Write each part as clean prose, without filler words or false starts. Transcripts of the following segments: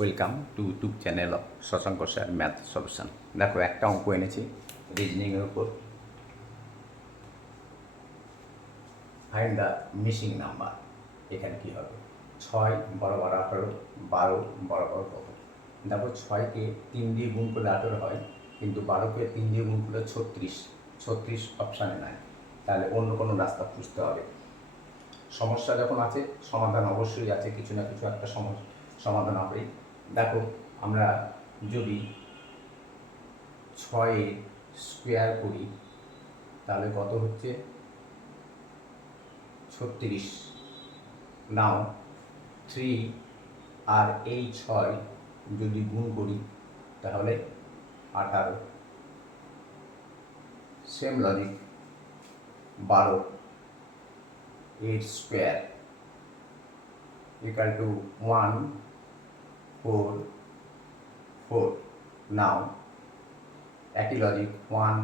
Welcome to YouTube channel of Shashank sir math solution. দেখো একটা অঙ্ক এনেছি রিজনিংয়ের উপর। Find the missing number. এখানে কী হবে? 6 বরাবর 18, 12 বরাবর কত? দেখো 6কে 3 দিয়ে গুণ করলে 18 হয়, কিন্তু 12কে 3 দিয়ে গুণ করলে 36। 36 অপশানে নাই, তাহলে অন্য কোনো রাস্তা খুঁজতে হবে। সমস্যা যখন আছে সমাধান অবশ্যই আছে, কিছু না কিছু একটা সমাধান হবেই। দেখো আমরা যদি 6 স্কোয়ার করি তাহলে কত হচ্ছে? 36। নাও 3 আর এই 6 যদি গুণ করি তাহলে 18। Same logic 12 8 square equal to 1 4 4। নাও একই logic 1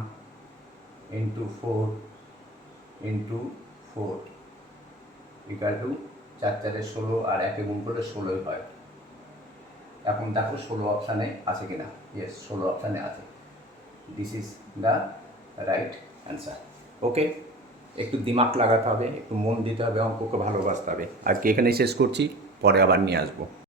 into 4 into 4 equal to 4 4 16, আর একে গুণ করলে 16 হয়। এখন দেখো 16 অপশানে আছে কিনা। ইয়েস, 16 অপশানে আছে। This is the right answer. Okay, একটু দিমাগ লাগাতে হবে, একটু মন দিতে হবে, অঙ্ককে ভালোবাসতে হবে। আজকে এখানেই শেষ করছি, পরে আবার নিয়ে আসবো।